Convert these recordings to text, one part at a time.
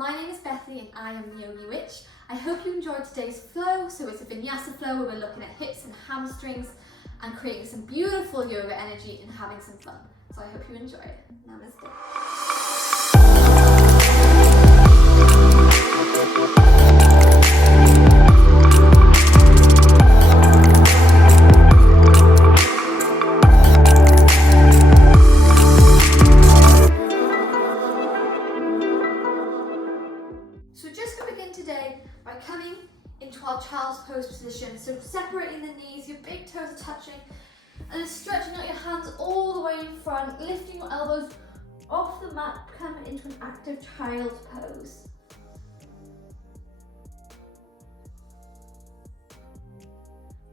My name is Bethany and I am the Yogi Witch. I hope you enjoyed today's flow. So it's a vinyasa flow where we're looking at hips and hamstrings and creating some beautiful yoga energy and having some fun. So I hope you enjoy it. Namaste. By coming into our child's pose position, so separating the knees, your big toes are touching, and then stretching out your hands all the way in front, lifting your elbows off the mat, coming into an active child's pose.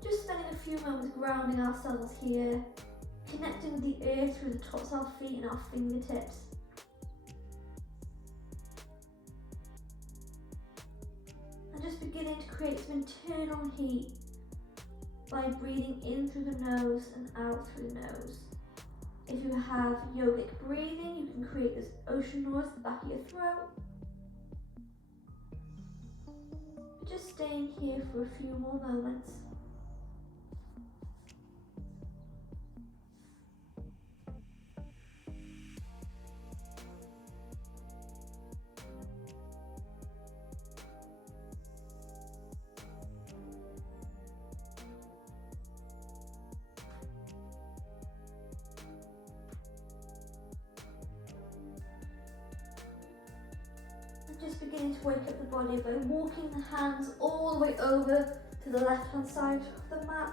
Just spending a few moments grounding ourselves here, connecting with the earth through the tops of our feet and our fingertips. And just beginning to create some internal heat by breathing in through the nose and out through the nose. If you have yogic breathing, you can create this ocean noise at the back of your throat. Just staying here for a few more moments. Just beginning to wake up the body by walking the hands all the way over to the left hand side of the mat.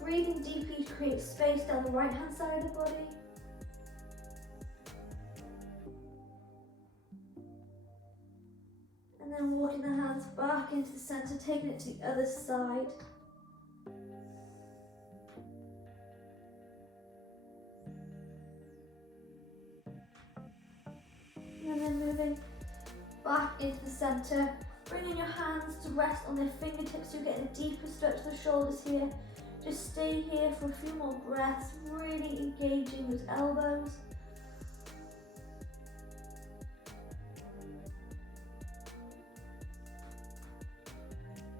Breathing deeply to create space down the right hand side of the body. And then walking the hands back into the center, taking it to the other side. And then moving back into the center, bringing your hands to rest on their fingertips. You're getting a deeper stretch of the shoulders here. Just stay here for a few more breaths, really engaging those elbows.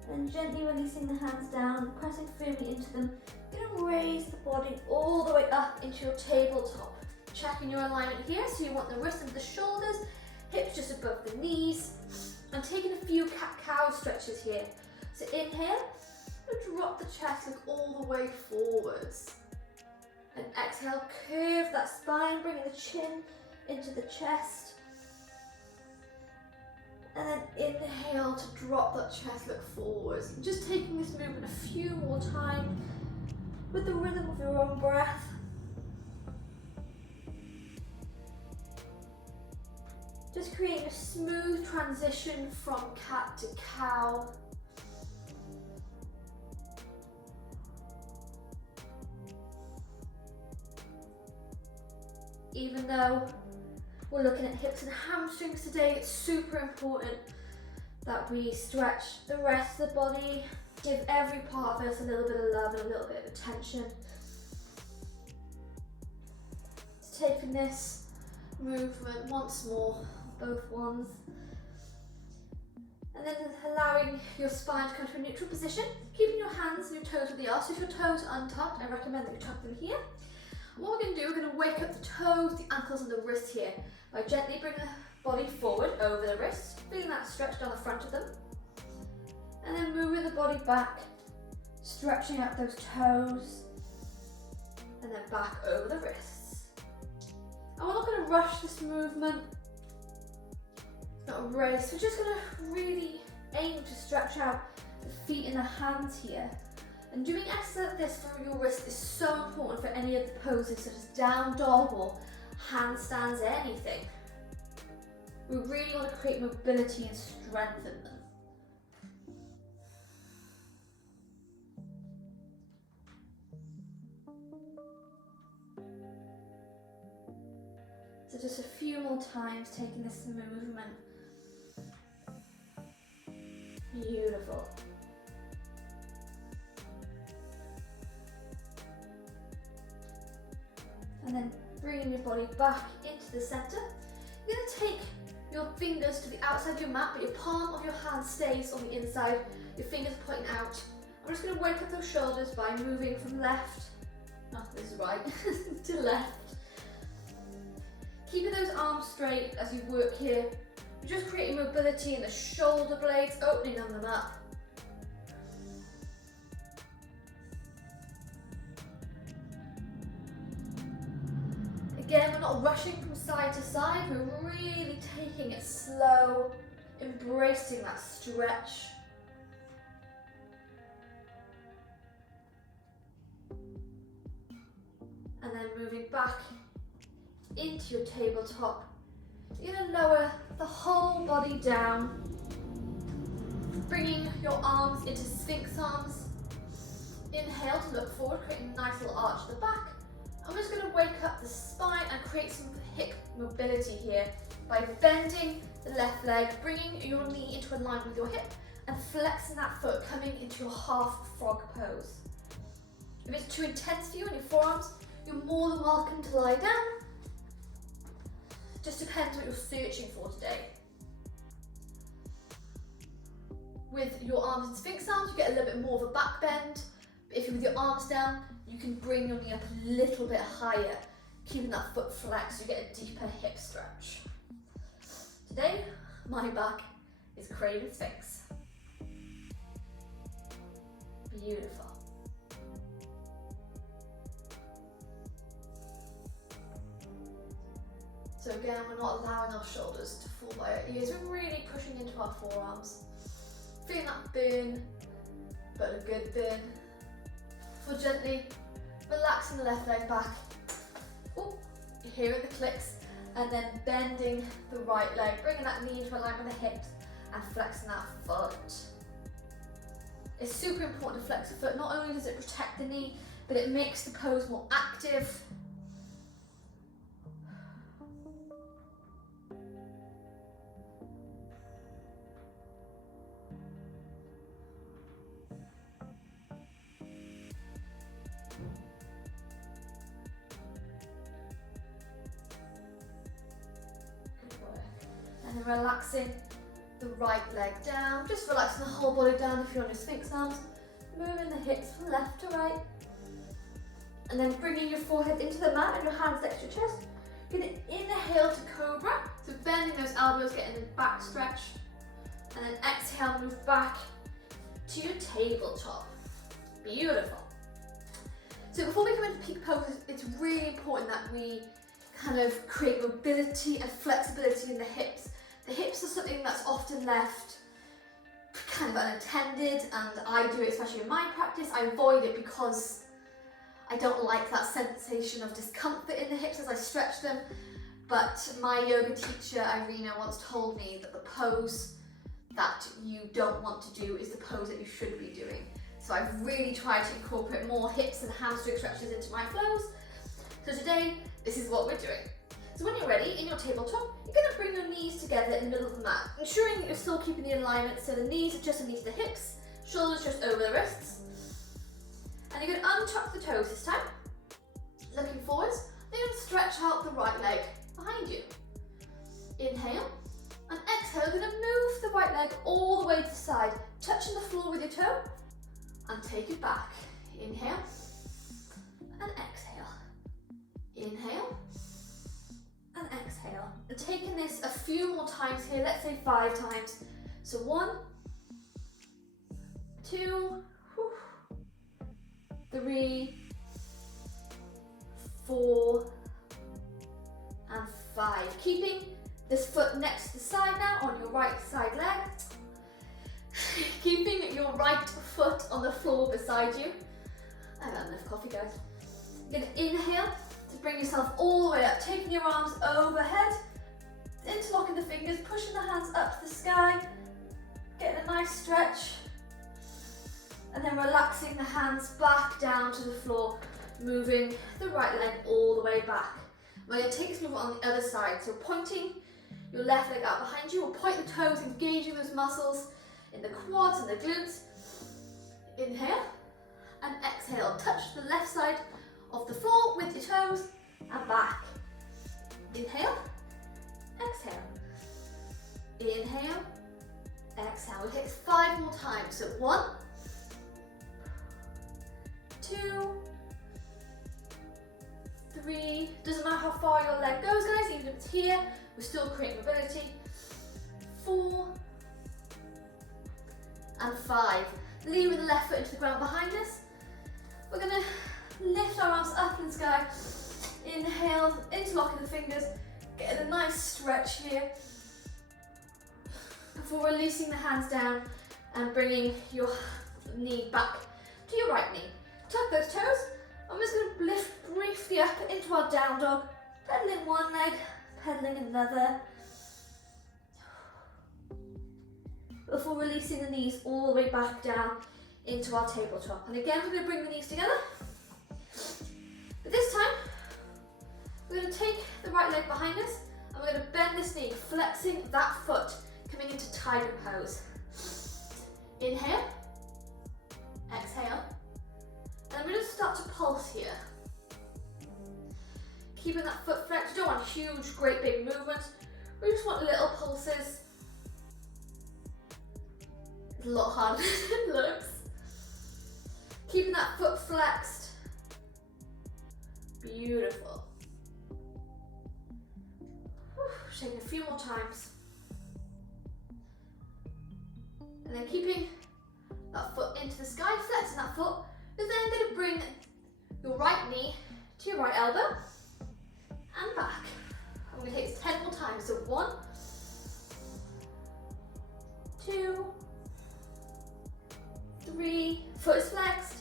And gently releasing the hands down, pressing firmly into them. You're going to raise the body all the way up into your tabletop. Checking your alignment here, so you want the wrists and the shoulders, hips just above the knees, and taking a few cat-cow stretches here. So inhale, drop the chest, look all the way forwards. And exhale, curve that spine, bringing the chin into the chest. And then inhale to drop that chest, look forwards. Just taking this movement a few more times with the rhythm of your own breath. Just creating a smooth transition from cat to cow. Even though we're looking at hips and hamstrings today, it's super important that we stretch the rest of the body, give every part of us a little bit of love and a little bit of attention. Taking this movement once more. Both ones. And then allowing your spine to come to a neutral position, keeping your hands and your toes where they are. So if your toes are untucked, I recommend that you tuck them here. And what we're going to do, we're going to wake up the toes, the ankles and the wrists here by gently bringing the body forward over the wrists, feeling that stretch down the front of them. And then moving the body back, stretching out those toes, and then back over the wrists. And we're not going to rush this movement. Not a race, we're just going to really aim to stretch out the feet and the hands here. And doing exercise like this for your wrist is so important for any of the poses such as down dog or handstands, anything. We really want to create mobility and strengthen them. So just a few more times taking this movement. Beautiful. And then bringing your body back into the center. You're going to take your fingers to the outside of your mat, but your palm of your hand stays on the inside. Your fingers are pointing out. I'm just going to wake up those shoulders by moving from left, this is right, to left. Keeping those arms straight as you work here. You're just creating mobility in the shoulder blades, opening on the mat. Again, we're not rushing from side to side, we're really taking it slow, embracing that stretch. And then moving back into your tabletop. You're going to lower the whole body down, bringing your arms into Sphinx arms. Inhale to look forward, creating a nice little arch at the back. I'm just going to wake up the spine and create some hip mobility here by bending the left leg, bringing your knee into alignment with your hip and flexing that foot, coming into your half frog pose. If it's too intense for you on your forearms, you're more than welcome to lie down. Just depends what you're searching for today. With your arms in Sphinx arms, you get a little bit more of a back bend. But if you're with your arms down, you can bring your knee up a little bit higher, keeping that foot flexed, so you get a deeper hip stretch. Today, my back is Cradle Sphinx. Beautiful. So again, we're not allowing our shoulders to fall by our ears, we're really pushing into our forearms. Feeling that burn, but a good burn. So gently relaxing the left leg back. Oh, you're hearing the clicks. And then bending the right leg, bringing that knee into alignment with the hips and flexing that foot. It's super important to flex the foot. Not only does it protect the knee, but it makes the pose more active. And then relaxing the right leg down, just relaxing the whole body down if you're on your Sphinx arms, moving the hips from left to right, and then bringing your forehead into the mat and your hands next to your chest. You're going to inhale to Cobra, so bending those elbows, getting the back stretch, and then exhale, move back to your tabletop. Beautiful. So before we come into peak poses, it's really important that we kind of create mobility and flexibility in the hips. The hips are something that's often left kind of unattended, and I do it, especially in my practice. I avoid it because I don't like that sensation of discomfort in the hips as I stretch them. But my yoga teacher, Irina, once told me that the pose that you don't want to do is the pose that you should be doing. So I've really tried to incorporate more hips and hamstring stretches into my flows. So today, this is what we're doing. So when you're ready, in your tabletop, you're going to bring your knees together in the middle of the mat, ensuring that you're still keeping the alignment, so the knees are just underneath the hips, shoulders just over the wrists. And you're going to untuck the toes this time, looking forwards. Then you're going to stretch out the right leg behind you. Inhale, and exhale, you're going to move the right leg all the way to the side, touching the floor with your toe, and take it back. Inhale, and exhale. Inhale, and exhale. And taking this a few more times here, let's say 5 times. So 1, 2, 3, 4, and 5. Keeping this foot next to the side now on your right side leg. Keeping your right foot on the floor beside you. I've had enough coffee, guys. You're going to inhale to bring yourself all the way up, taking your arms overhead, interlocking the fingers, pushing the hands up to the sky, getting a nice stretch, and then relaxing the hands back down to the floor, moving the right leg all the way back. We're going to take this move on the other side, so pointing your left leg out behind you, or point the toes, engaging those muscles in the quads and the glutes. Inhale, and exhale, touch the left side of the floor with your toes and back. Inhale, exhale. Inhale, exhale. We'll take this 5 more times. So 1, 2, 3. Doesn't matter how far your leg goes, guys, even if it's here, we're still creating mobility. 4 and 5. Leaving the left foot into the ground behind us. We're going to lift our arms up in the sky. Inhale, interlocking the fingers, getting a nice stretch here. Before releasing the hands down and bringing your knee back to your right knee. Tuck those toes. I'm just going to lift briefly up into our down dog. Pedaling one leg, pedaling another. Before releasing the knees all the way back down into our tabletop. And again, we're going to bring the knees together. But this time, we're going to take the right leg behind us and we're going to bend this knee, flexing that foot, coming into tiger pose. Inhale, exhale, and we're going to start to pulse here. Keeping that foot flexed. You don't want huge, great big movements. We just want little pulses. It's a lot harder than it looks. Keeping that foot flexed. Beautiful. Shaking a few more times. And then keeping that foot into the sky, flexing that foot. We're then going to bring your right knee to your right elbow and back. I'm going to take this 10 more times. So 1, 2, 3, foot is flexed.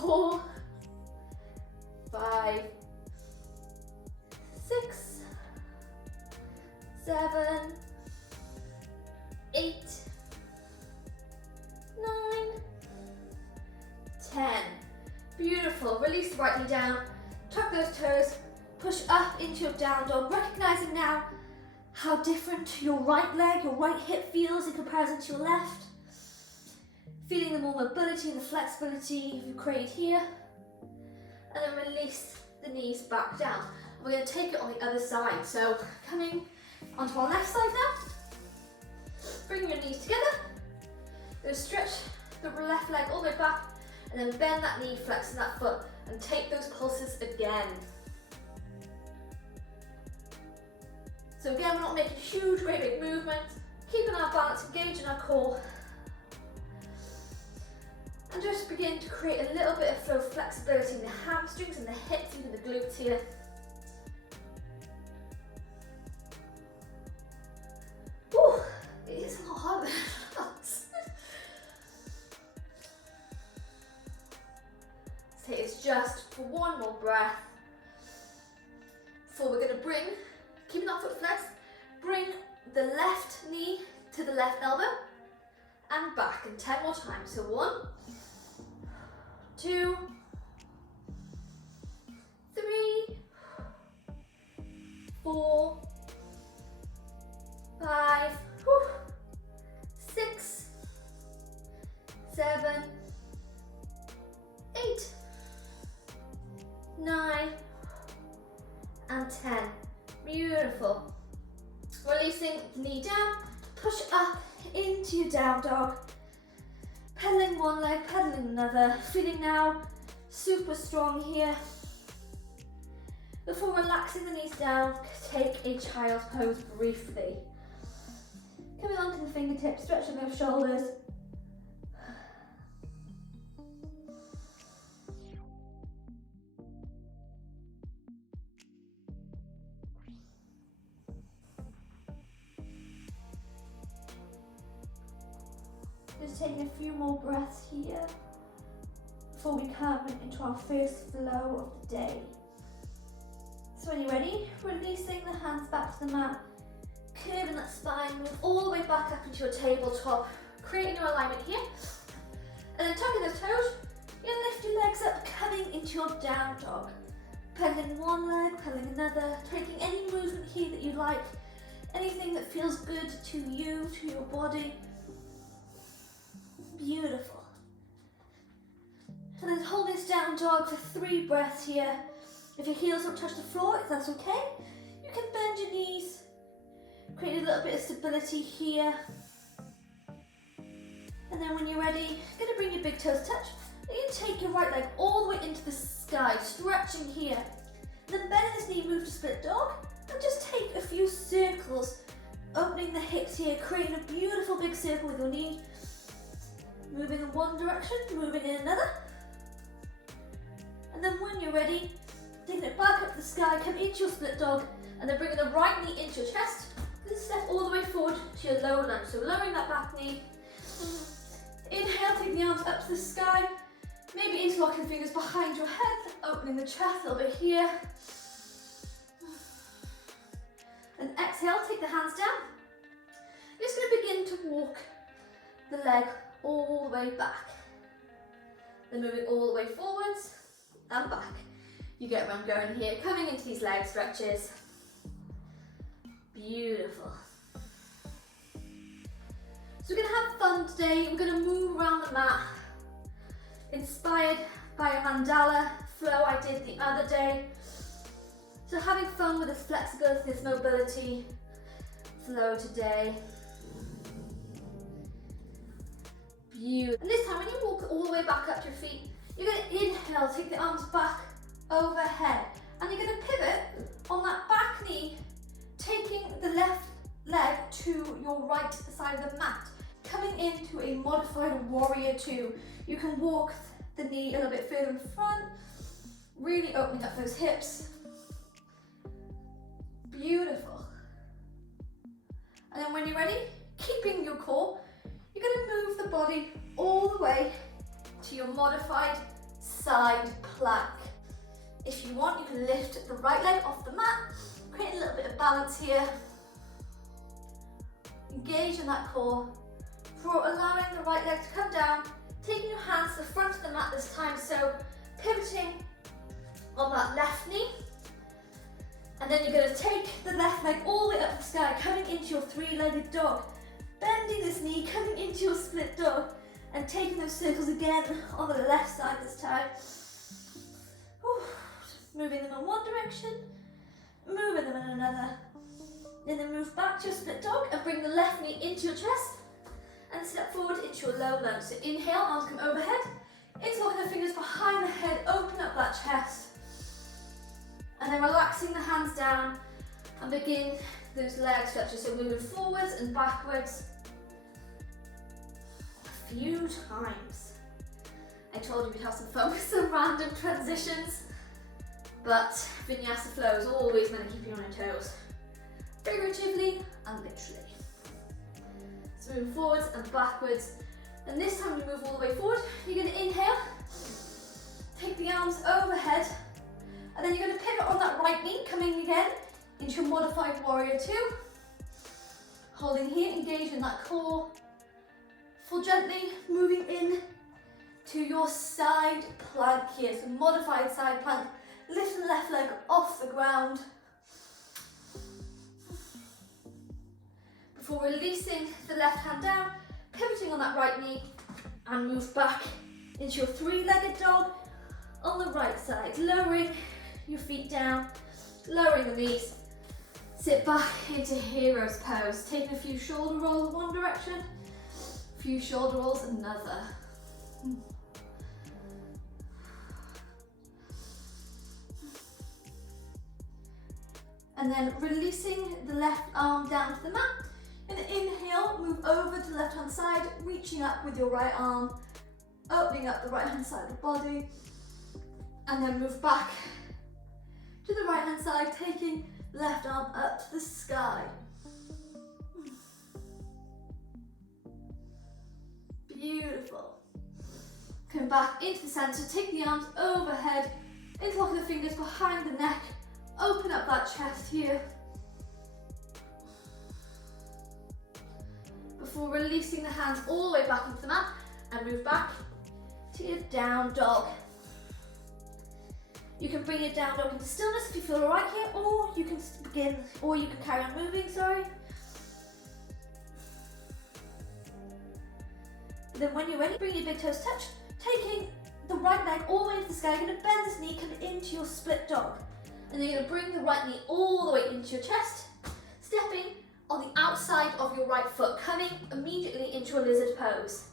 4, 5, 6, 7, 8, 9, 10. Beautiful. Release the right knee down. Tuck those toes. Push up into your down dog. Recognizing now how different your right leg, your right hip feels in comparison to your left. Feeling the more mobility and the flexibility you've created here. And then release the knees back down. We're going to take it on the other side. So coming onto our left side now. Bring your knees together. Then stretch the left leg all the way back. And then bend that knee, flexing that foot. And take those pulses again. So again, we're not making huge, great big movements. Keeping our balance, engaging our core. And just begin to create a little bit of flow flexibility in the hamstrings and the hips, even the glutes here. Whew, it is a lot harder than it looks. Let's take this just for one more breath. So we're going to bring, keeping that foot flexed, bring the left knee to the left elbow and back, and 10 more times. So 1, 2, 3, 4, 5, 6, 7, 8, 9, and 10. Beautiful. Releasing the knee down, push up into your down dog. Pedaling one leg, pedaling another. Feeling now super strong here. Before relaxing the knees down, take a child's pose briefly. Coming onto the fingertips, stretching those shoulders. Just taking a few more breaths here before we come into our first flow of the day. So when you're ready, releasing the hands back to the mat, curving that spine, move all the way back up into your tabletop, creating your alignment here. And then tucking those toes, you lift your legs up, coming into your down dog. Pedaling one leg, pedaling another, taking any movement here that you like, anything that feels good to you, to your body. Beautiful. And then hold this down dog for 3 breaths here. If your heels don't touch the floor, if that's okay, you can bend your knees, Create a little bit of stability here. And then when you're ready, you're going to bring your big toes touch. And you can take your right leg all the way into the sky, stretching here. Then bend this knee, move to split dog, and just take a few circles, opening the hips here, creating a beautiful big circle with your knee. Moving in one direction, moving in another. And then when you're ready, taking it back up to the sky, come into your split dog, and then bringing the right knee into your chest. Then step all the way forward to your low lunge. So lowering that back knee. Inhale, take the arms up to the sky. Maybe interlocking the fingers behind your head, opening the chest a little bit here. And exhale, take the hands down. You're just going to begin to walk the leg all the way back. Then moving all the way forwards and back. You get where I'm going here, coming into these leg stretches. Beautiful. So we're going to have fun today. We're going to move around the mat, inspired by a mandala flow I did the other day. So having fun with this flexibility, this mobility flow today. Beautiful. And this time when you walk all the way back up to your feet, you're going to inhale, take the arms back overhead. And you're going to pivot on that back knee, taking the left leg to your right side of the mat. Coming into a modified warrior two. You can walk the knee a little bit further in front, really opening up those hips. Beautiful. And then when you're ready, keeping your core, you're going to move the body all the way to your modified side plank. If you want, you can lift the right leg off the mat, create a little bit of balance here. Engage in that core, for allowing the right leg to come down, taking your hands to the front of the mat this time, so pivoting on that left knee. And then you're going to take the left leg all the way up to the sky, coming into your three-legged dog. Bending this knee, coming into your split dog, and taking those circles again on the left side this time. Whew. Moving them in one direction, moving them in another. And then move back to your split dog and bring the left knee into your chest and step forward into your low lunge. So inhale, arms come overhead. Interlocking the fingers behind the head, open up that chest. And then relaxing the hands down and begin those leg stretches. So moving forwards and backwards a few times. I told you we'd have some fun with some random transitions, but Vinyasa flow is always meant to keep you on your toes, figuratively and literally. So moving forwards and backwards. And this time we move all the way forward. You're going to inhale, take the arms overhead, and then you're going to pivot on that right knee, coming again into your modified warrior two. Holding here, engage in that core. Full gently moving in to your side plank here. So modified side plank. Lifting the left leg off the ground. Before releasing the left hand down, pivoting on that right knee and move back into your three-legged dog on the right side. Lowering your feet down, lowering the knees. Sit back into hero's pose. Taking a few shoulder rolls one direction, a few shoulder rolls another. And then releasing the left arm down to the mat. And inhale, move over to the left hand side, reaching up with your right arm, opening up the right hand side of the body. And then move back to the right hand side, taking the left arm up to the sky. Beautiful. Come back into the center, take the arms overhead, interlocking the fingers behind the neck, open up that chest here. Before releasing the hands all the way back into the mat and move back to your down dog. You can bring your down dog into stillness if you feel alright here, or you can carry on moving, sorry. Then when you're ready, bring your big toes touch, taking the right leg all the way into the sky. You're going to bend this knee, come into your split dog. And then you're going to bring the right knee all the way into your chest, stepping on the your right foot, coming immediately into a lizard pose.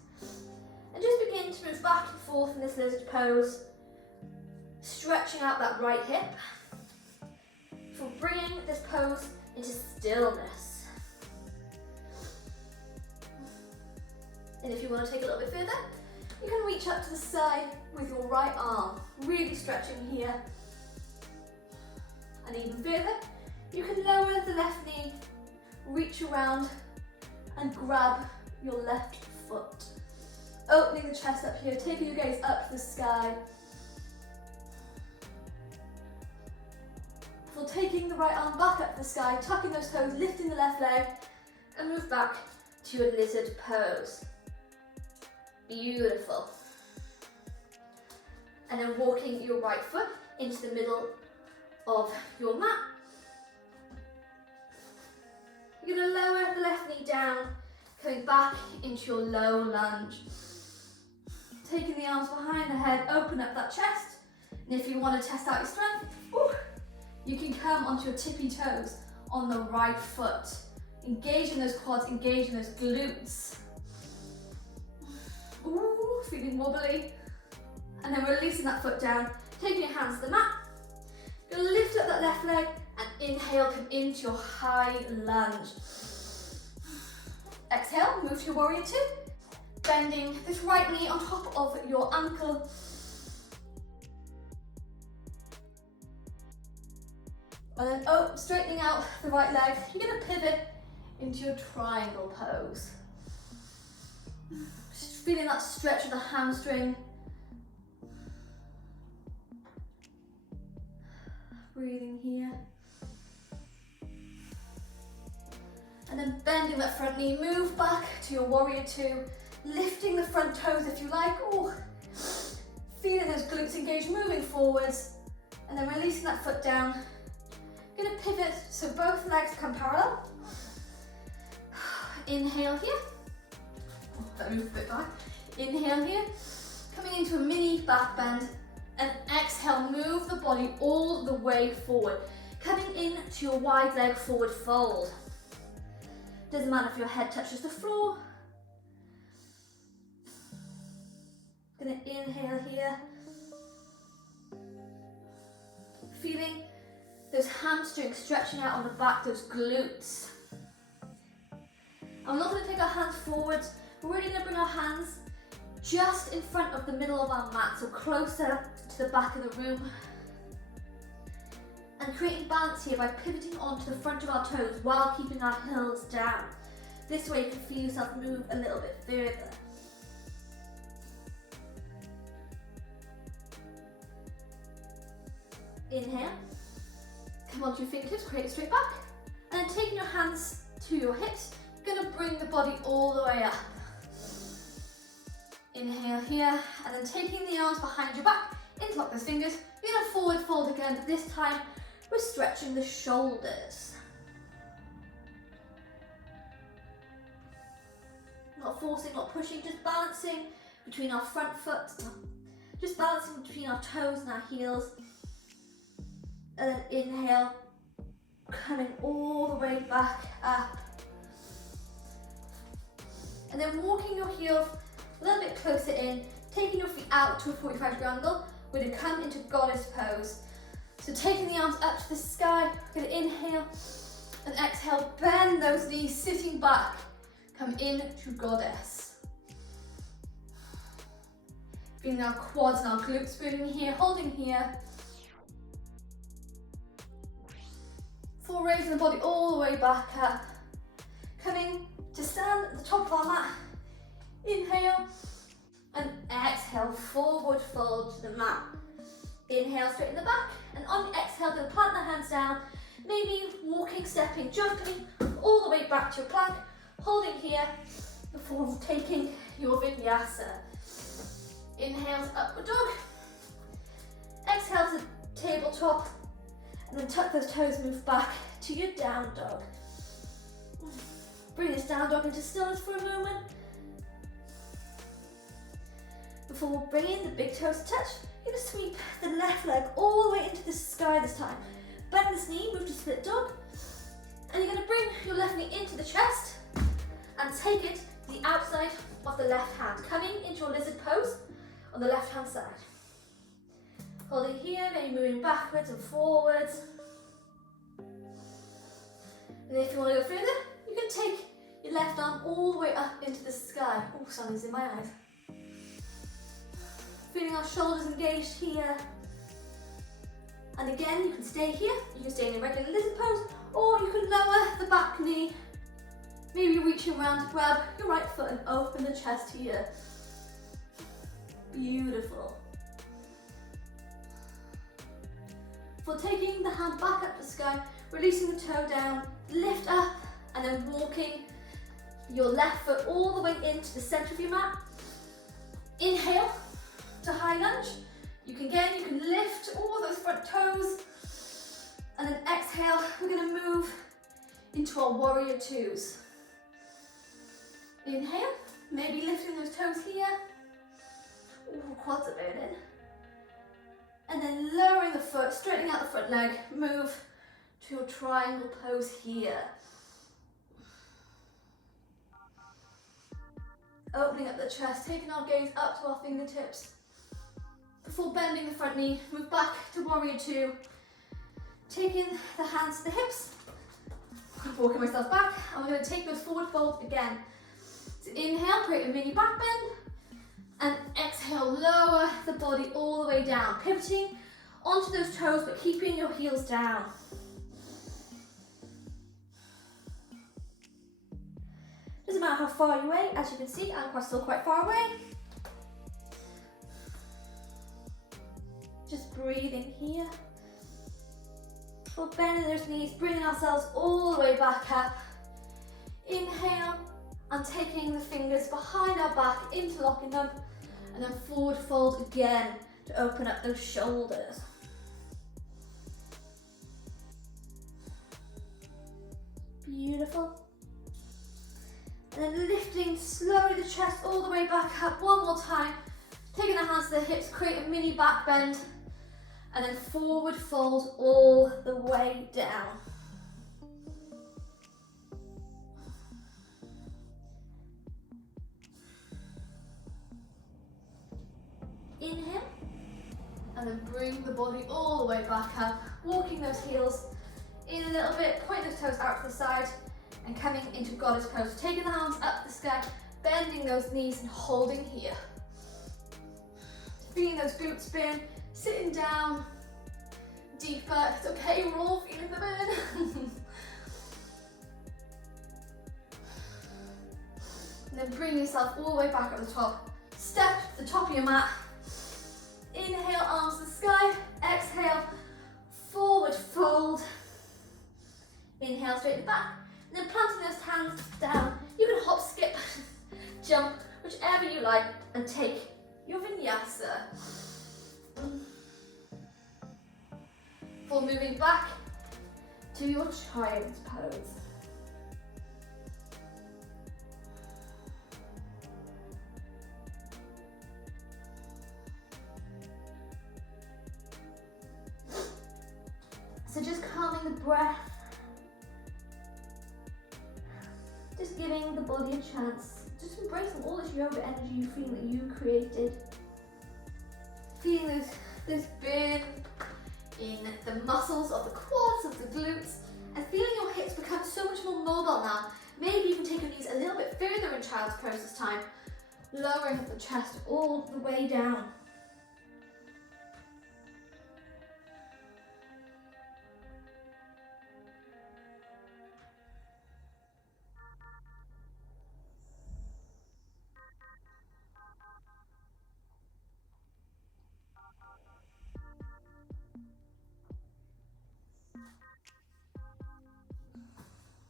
And just begin to move back and forth in this lizard pose, stretching out that right hip, for bringing this pose into stillness. And if you want to take a little bit further, you can reach up to the side with your right arm, really stretching here. And even further, you can lower the left knee, reach around and grab your left foot. Opening the chest up here, taking your gaze up to the sky. Before taking the right arm back up to the sky, tucking those toes, lifting the left leg, and move back to a lizard pose. Beautiful. And then walking your right foot into the middle of your mat. You're going to lower the left knee down, coming back into your low lunge. Taking the arms behind the head, open up that chest. And if you want to test out your strength, you can come onto your tippy toes on the right foot. Engaging those quads, engaging those glutes. Ooh, feeling wobbly. And then releasing that foot down, taking your hands to the mat. You're going to lift up that left leg and inhale, come into your high lunge. Exhale, move to your warrior two. Bending this right knee on top of your ankle. And then straightening out the right leg. You're going to pivot into your triangle pose. Just feeling that stretch of the hamstring. Breathing here. And then bending that front knee, move back to your warrior two, lifting the front toes if you like. Ooh. Feeling those glutes engaged, moving forwards, and then releasing that foot down. Gonna pivot so both legs come parallel. Inhale here. That moved a bit back. Inhale here. Coming into a mini back bend. And exhale, move the body all the way forward. Coming into your wide leg forward fold. Doesn't matter if your head touches the floor. Gonna inhale here. Feeling those hamstrings stretching out on the back, those glutes. I'm not going to take our hands forwards. We're really going to bring our hands just in front of the middle of our mat, so closer to the back of the room. And creating balance here by pivoting onto the front of our toes while keeping our heels down. This way you can feel yourself move a little bit further. Inhale. Come onto your fingertips, create a straight back. And then taking your hands to your hips, you're going to bring the body all the way up. Inhale here, and then taking the arms behind your back, interlock those fingers. You're going to forward fold again, but this time we're stretching the shoulders. Not forcing, not pushing, just balancing between our front foot, just balancing between our toes and our heels. And then inhale, coming all the way back up. And then walking your heels a little bit closer in, taking your feet out to a 45-degree angle. We're going to come into goddess pose. So taking the arms up to the sky, we're going to inhale and exhale, bend those knees, sitting back, come into goddess. Feeling our quads and our glutes moving here, holding here. Full raising the body all the way back up. Coming to stand at the top of our mat. Inhale and exhale, forward fold to the mat. Inhale, straighten the back, and on the exhale, going to plant the hands down, maybe walking, stepping, jumping all the way back to your plank, holding here before taking your vinyasa. Inhale to upward dog. Exhale to tabletop. And then tuck those toes, move back to your down dog. Bring this down dog into stillness for a moment. Before bringing the big toes to touch, you're going to sweep the left leg all the way into the sky this time. Bend this knee, move to split dog. And you're going to bring your left knee into the chest. and take it to the outside of the left hand, coming into your lizard pose on the left hand side. Holding here, maybe moving backwards and forwards. And if you want to go further, you can take your left arm all the way up into the sky. Oh, sun is in my eyes. Feeling our shoulders engaged here. And again, you can stay here. You can stay in a regular lizard pose, or you can lower the back knee. Maybe you're reaching around to grab your right foot and open the chest here. Beautiful. For taking the hand back up the sky, releasing the toe down, lift up, and then walking your left foot all the way into the center of your mat. Inhale to high lunge. You can lift all those front toes, and then exhale, we're going to move into our warrior twos. Inhale, maybe lifting those toes here. Ooh, quads are burning. And then lowering the foot, straightening out the front leg, move to your triangle pose here. Opening up the chest, taking our gaze up to our fingertips. Before bending the front knee, move back to warrior two. Taking the hands to the hips. I'm walking myself back, and we're going to take those forward folds again. So inhale, create a mini back bend, and exhale, lower the body all the way down, pivoting onto those toes, but keeping your heels down. Doesn't matter how far you're away, as you can see, I'm still quite far away. Just breathing here. We're bending those knees, bringing ourselves all the way back up. Inhale, and taking the fingers behind our back, interlocking them, and then forward fold again to open up those shoulders. Beautiful. And then lifting slowly the chest all the way back up one more time. Taking the hands to the hips, create a mini back bend, and then forward fold all the way down. Inhale, and then bring the body all the way back up, walking those heels in a little bit, point those toes out to the side, and coming into goddess pose. Taking the hands up the sky, bending those knees and holding here. Feeling those glutes burn, sitting down, deeper, it's okay, we're all feeling the burn. And then bring yourself all the way back up the top. Step to the top of your mat. Inhale, arms to the sky. Exhale, forward fold. Inhale, straight to the back. And then planting those hands down. You can hop, skip, jump, whichever you like, and take your vinyasa. For moving back to your child's pose. So just calming the breath, just giving the body a chance, just embracing all this yoga energy you feel that you created. Feeling this burn in the muscles of the quads, of the glutes, and feeling your hips become so much more mobile now. Maybe you can take your knees a little bit further in child's pose this time, lowering the chest all the way down.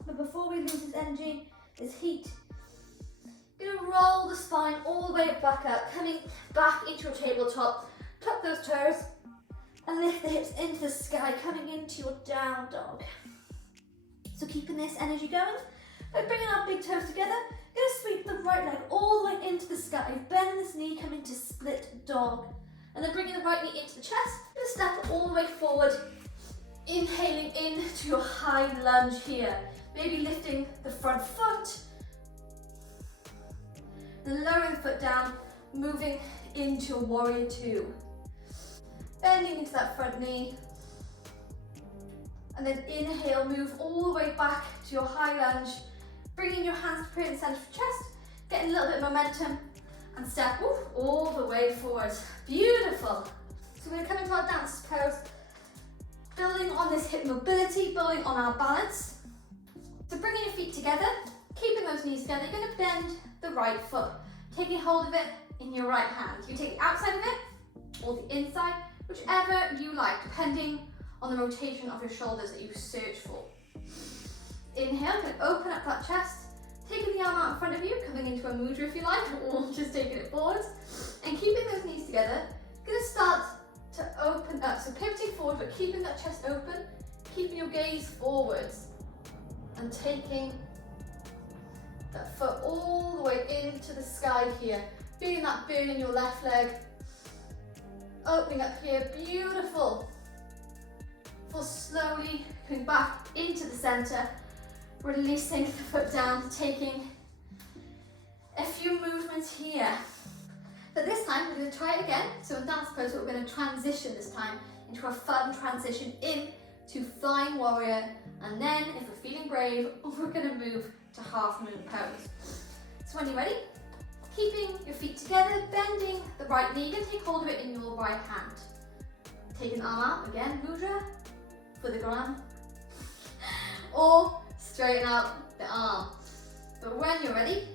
But before we lose this energy, this heat, you're going to roll the spine all the way back up, coming back into your tabletop. Tuck those toes and lift the hips into the sky, coming into your down dog. So keeping this energy going, by bringing our big toes together, you're going to sweep the right leg all the way into the sky. Bend this knee, come into split dog. And then bringing the right knee into the chest, you're going to step all the way forward, inhaling into your high lunge here. Maybe lifting the front foot, Then lowering the foot down, moving into a warrior two. Bending into that front knee. And then inhale, move all the way back to your high lunge, bringing your hands to put in the center of the chest, getting a little bit of momentum, and step all the way forward. Beautiful. So we're going to come into our dancer's pose, building on this hip mobility, building on our balance. So bringing your feet together, keeping those knees together, you're going to bend the right foot, taking hold of it in your right hand. You take the outside of it or the inside, whichever you like, depending on the rotation of your shoulders that you search for. Inhale, going to open up that chest, taking the arm out in front of you, coming into a mudra if you like, or just taking it forwards, and keeping those knees together. Going to start to open up, so pivoting forward, but keeping that chest open, keeping your gaze forwards, and taking that foot all the way into the sky here, feeling that burn in your left leg, opening up here, beautiful. For slowly coming back into the center, releasing the foot down, taking a few movements here. But this time we're going to try it again. So in dance pose, we're going to transition this time into a fun transition into flying warrior, and then if we're feeling brave, we're going to move to half moon pose. So when you're ready, keeping your feet together, bending the right knee, and take hold of it in your right hand. Taking the arm out, again, mudra for the gram, or straighten out the arm. But when you're ready,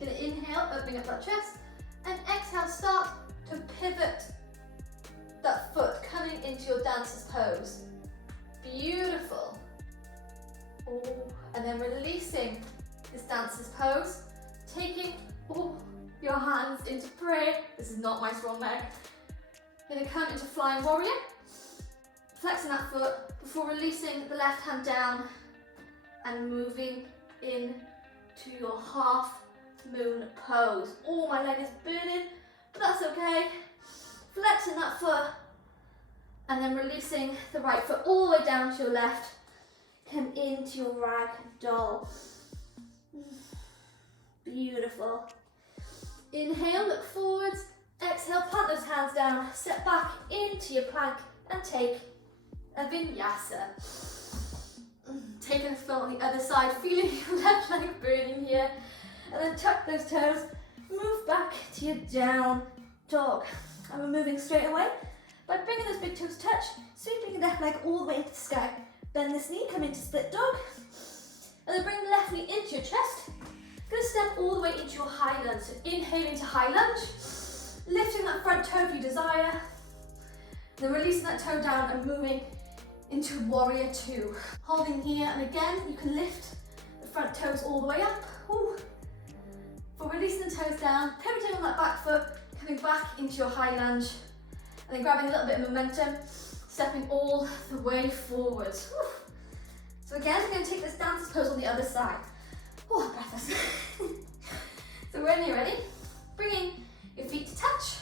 you're going to inhale, opening up that chest, and exhale, start to pivot that foot, coming into your dancer's pose. Beautiful. And then releasing this dancer's pose, taking your hands into prayer. This is not my strong leg. Going to come into flying warrior, flexing that foot before releasing the left hand down and moving in to your half moon pose. Oh, my leg is burning, but that's okay. Flexing that foot and then releasing the right foot all the way down to your left. Come into your rag doll. Beautiful. Inhale, look forwards. Exhale, plant those hands down, step back into your plank and take a vinyasa. Taking a flow on the other side, feeling your left leg burning here. And then tuck those toes, move back to your down dog. And we're moving straight away by bringing those big toes touch, sweeping the left leg all the way into the sky. Bend this knee, come into split dog. And then bring the left knee into your chest. Gonna step all the way into your high lunge. So inhale into high lunge, lifting that front toe if you desire. Then releasing that toe down and moving into warrior two. Holding here, and again, you can lift the front toes all the way up. Ooh. For releasing the toes down, pivoting on that back foot, coming back into your high lunge, and then grabbing a little bit of momentum, stepping all the way forwards. Whew. So again, we're going to take this dancer's pose on the other side. Oh, breathless. So when you're ready, bringing your feet to touch.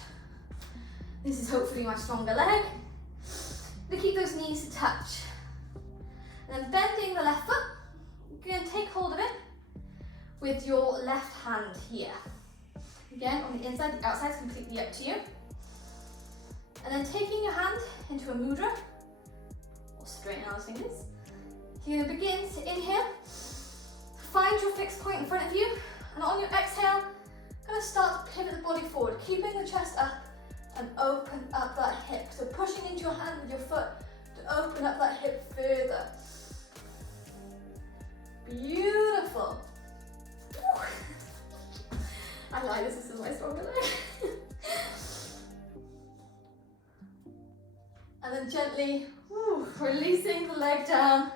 This is hopefully my stronger leg. But keep those knees to touch. And then bending the left foot, you're going to take hold of it with your left hand here. Again, on the inside, the outside is completely up to you. And then taking your hand into a mudra, or straighten out those fingers. You're going to begin to inhale, find your fixed point in front of you, and on your exhale, going to start to pivot the body forward, keeping the chest up and open up that hip. So pushing into your hand with your foot to open up that hip further. Beautiful. I like this is my stronger leg. And then gently releasing the leg down,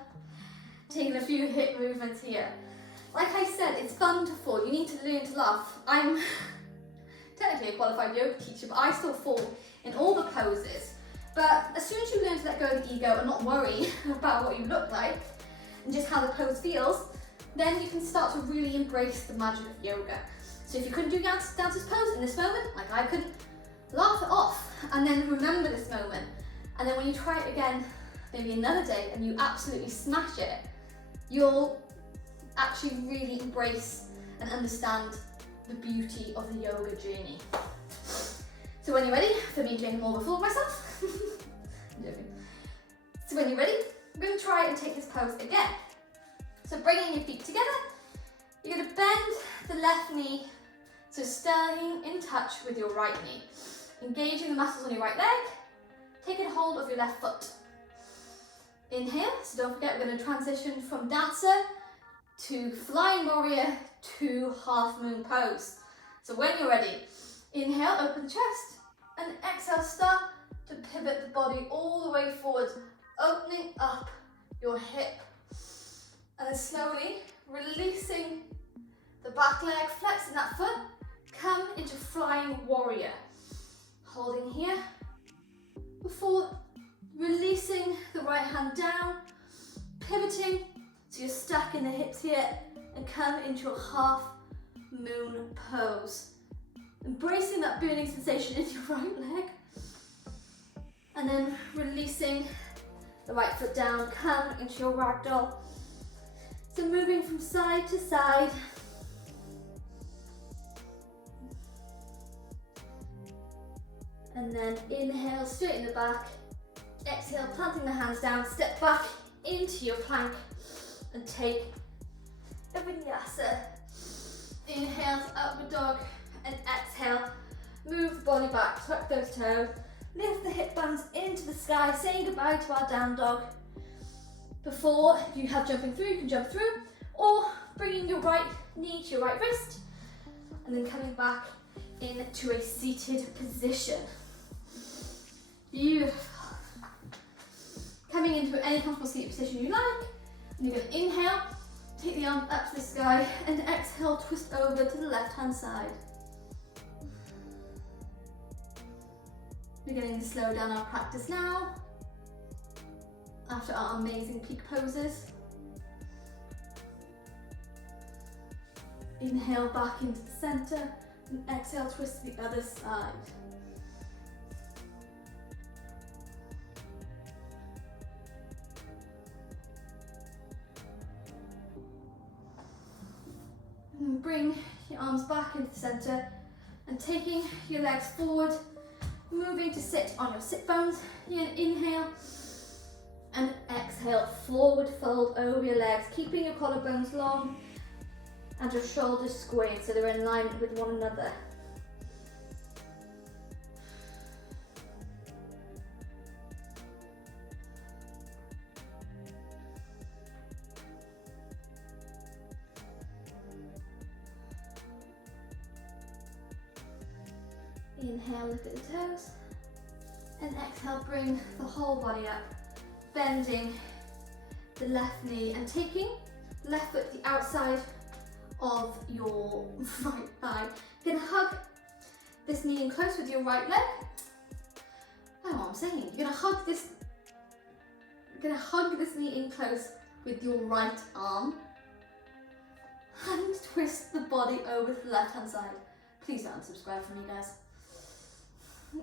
taking a few hip movements here. Like I said, it's fun to fall. You need to learn to laugh. I'm technically a qualified yoga teacher, but I still fall in all the poses. But as soon as you learn to let go of the ego and not worry about what you look like and just how the pose feels, then you can start to really embrace the magic of yoga. So if you couldn't do dancer's pose in this moment, like I could, laugh it off and then remember this moment. And then when you try it again, maybe another day, and you absolutely smash it, you'll actually really embrace and understand the beauty of the yoga journey. So when you're ready, for me to make more of a fool of myself, I'm joking. So when you're ready, we're going to try and take this pose again. So bringing your feet together, you're going to bend the left knee, so staying in touch with your right knee. Engaging the muscles on your right leg, taking hold of your left foot. Inhale, so don't forget we're going to transition from dancer to flying warrior to half moon pose. So when you're ready, inhale, open the chest, and exhale, start to pivot the body all the way forward, opening up your hip. And then slowly releasing the back leg, flexing that foot, come into flying warrior. Holding here, before releasing the right hand down, pivoting, so you're stuck in the hips here, and come into a half moon pose. Embracing that burning sensation in your right leg, and then releasing the right foot down, come into your ragdoll. So moving from side to side. And then inhale, straighten the back. Exhale, planting the hands down, step back into your plank and take a vinyasa. Inhale to upward dog and exhale, move the body back, tuck those toes, lift the hip bones into the sky, saying goodbye to our down dog. Before you have jumping through, you can jump through, or bringing your right knee to your right wrist, and then coming back into a seated position. Beautiful. Coming into any comfortable seated position you like, and you're going to inhale, take the arms up to the sky, and exhale, twist over to the left hand side. Beginning to slow down our practice now, after our amazing peak poses. Inhale back into the center, and exhale, twist to the other side. And bring your arms back into the center, and taking your legs forward, moving to sit on your sit bones. You're going to inhale, and exhale, forward fold over your legs, keeping your collarbones long and your shoulders squared so they're in alignment with one another. Inhale, lift the toes, and exhale, bring the whole body up, bending the left knee and taking the left foot to the outside of your right thigh. You're going to hug this knee in close with your right leg. I don't know what I'm saying. You're going to hug this knee in close with your right arm and twist the body over to the left hand side. Please don't unsubscribe from me, guys.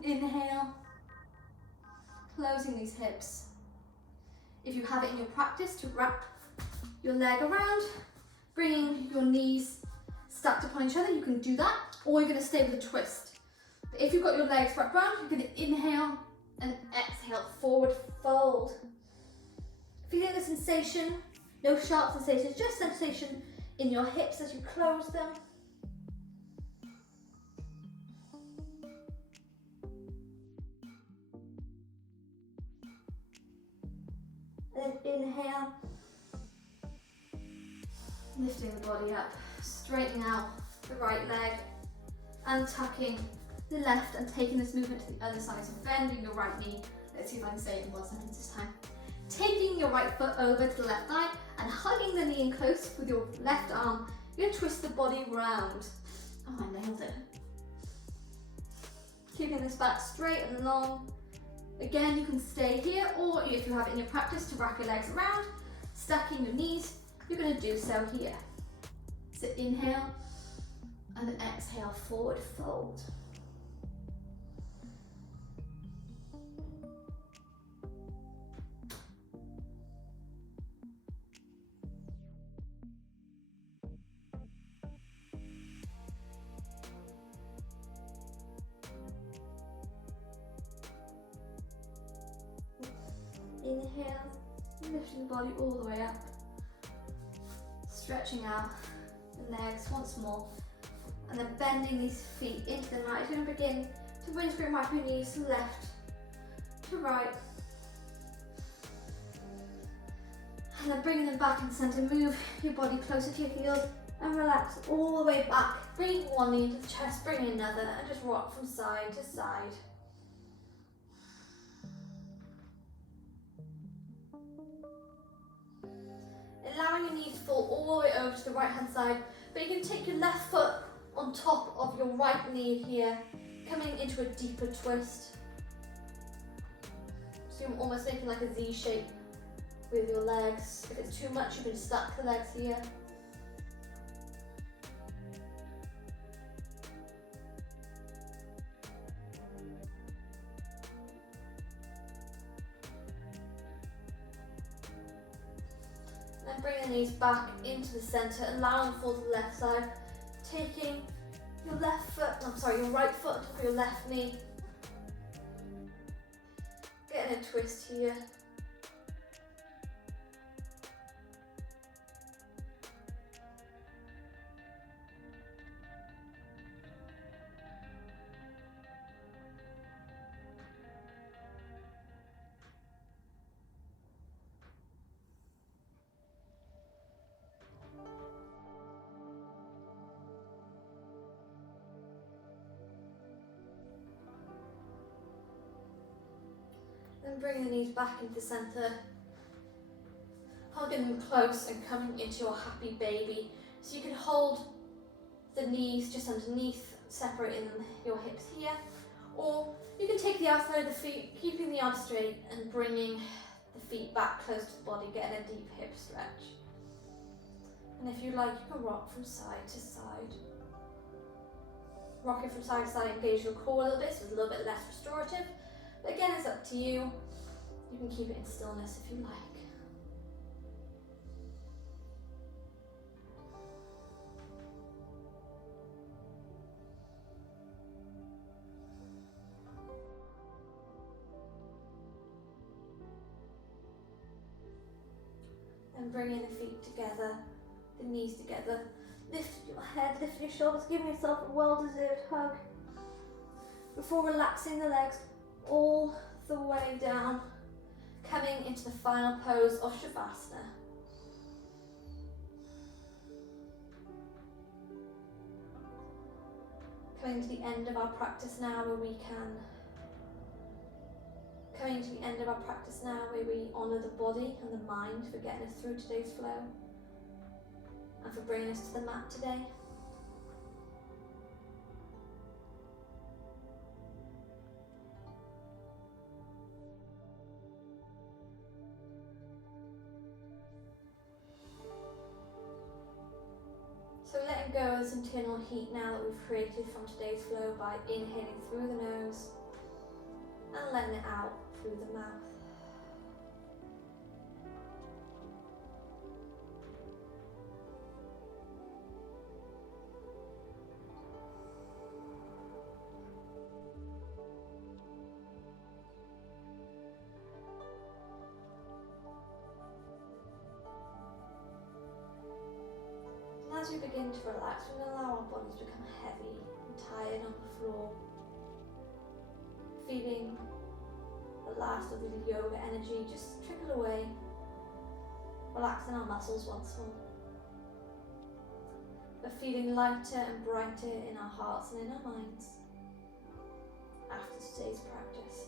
Inhale, closing these hips. If you have it in your practice to wrap your leg around, bringing your knees stacked upon each other, you can do that, or you're going to stay with a twist. But if you've got your legs wrapped around, you're going to inhale and exhale, forward fold. Feeling the sensation, no sharp sensation, just sensation in your hips as you close them. And inhale, lifting the body up, straightening out the right leg and tucking the left and taking this movement to the other side. So bending your right knee. Let's see if I can say it in one sentence this time. Taking your right foot over to the left thigh and hugging the knee in close with your left arm. You're going to twist the body round. Oh, I nailed it. Keeping this back straight and long. Again, you can stay here, or if you have it in your practice to wrap your legs around, stacking your knees, you're going to do so here. So inhale and then exhale, forward fold. Lifting the body all the way up. Stretching out the legs once more. And then bending these feet into the mat. You're going to begin to windscreen wipe your knees to left, to right. And then bringing them back into center. Move your body closer to your heels and relax all the way back. Bringing one knee into the chest, bringing another, and just rock from side to side. Allowing your knees to fall all the way over to the right hand side, but you can take your left foot on top of your right knee here, coming into a deeper twist. So you're almost making like a Z shape with your legs. If it's too much, you can stack the legs here. Then bring the knees back into the center, allowing them to fall to the left side. Taking your your right foot on top of your left knee. Getting a twist here. Then bring the knees back into the centre, hugging them close and coming into your happy baby. So you can hold the knees just underneath, separating your hips here, or you can take the outside of the feet, keeping the arms straight and bringing the feet back close to the body, getting a deep hip stretch. And if you like, you can rock from side to side. Rocking from side to side, engage your core a little bit, so it's a little bit less restorative. But again, it's up to you. You can keep it in stillness if you like. And bringing the feet together, the knees together. Lift your head, lift your shoulders, giving yourself a well-deserved hug. Before relaxing the legs all the way down, coming into the final pose of Shavasana. Coming to the end of our practice now where we can. Coming to the end of our practice now where we honour the body and the mind for getting us through today's flow and for bringing us to the mat today. So letting go of this internal heat now that we've created from today's flow by inhaling through the nose and letting it out through the mouth. As we begin to relax, we allow our bodies to become heavy and tired on the floor, feeling the last of the yoga energy just trickle away, relaxing our muscles once more, but feeling lighter and brighter in our hearts and in our minds after today's practice.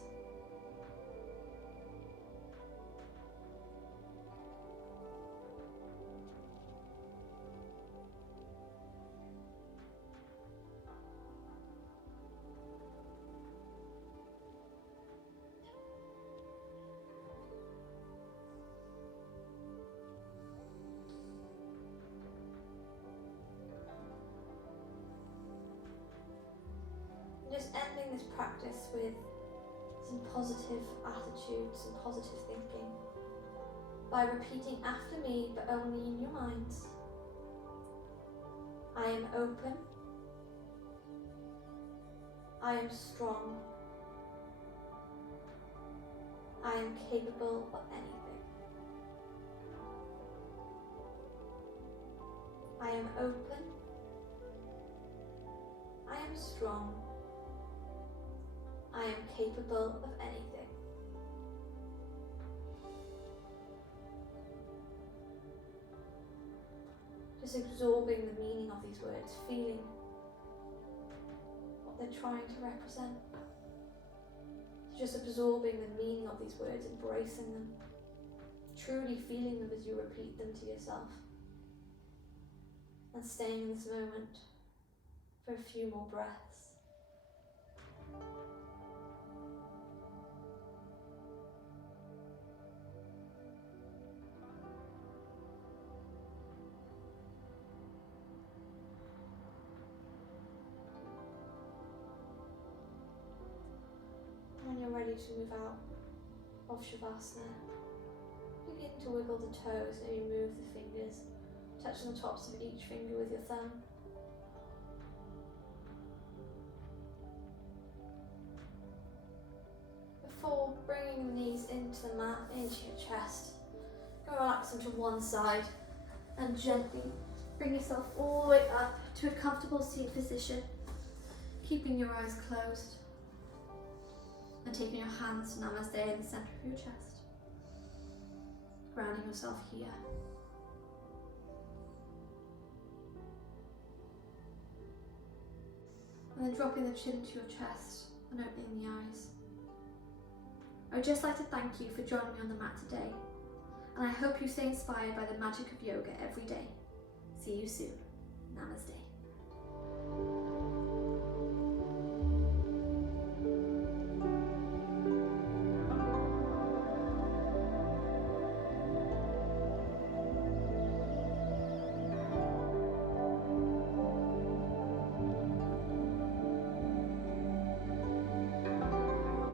Just ending this practice with some positive attitude, some positive thinking, by repeating after me, but only in your minds. I am open. I am strong. I am capable of anything. am open. I am strong. I am capable of anything. Just absorbing the meaning of these words, feeling what they're trying to represent. Just absorbing the meaning of these words, embracing them, truly feeling them as you repeat them to yourself. And staying in this moment for a few more breaths. When you're ready to move out of Shavasana, begin to wiggle the toes, maybe move the fingers, touching the tops of each finger with your thumb. Before bringing the knees into the mat, into your chest, go relax them to one side and gently bring yourself all the way up to a comfortable seat position, keeping your eyes closed and taking your hands to Namaste in the center of your chest, grounding yourself here. And then dropping the chin to your chest and opening the eyes. I would just like to thank you for joining me on the mat today, and I hope you stay inspired by the magic of yoga every day. See you soon. Namaste.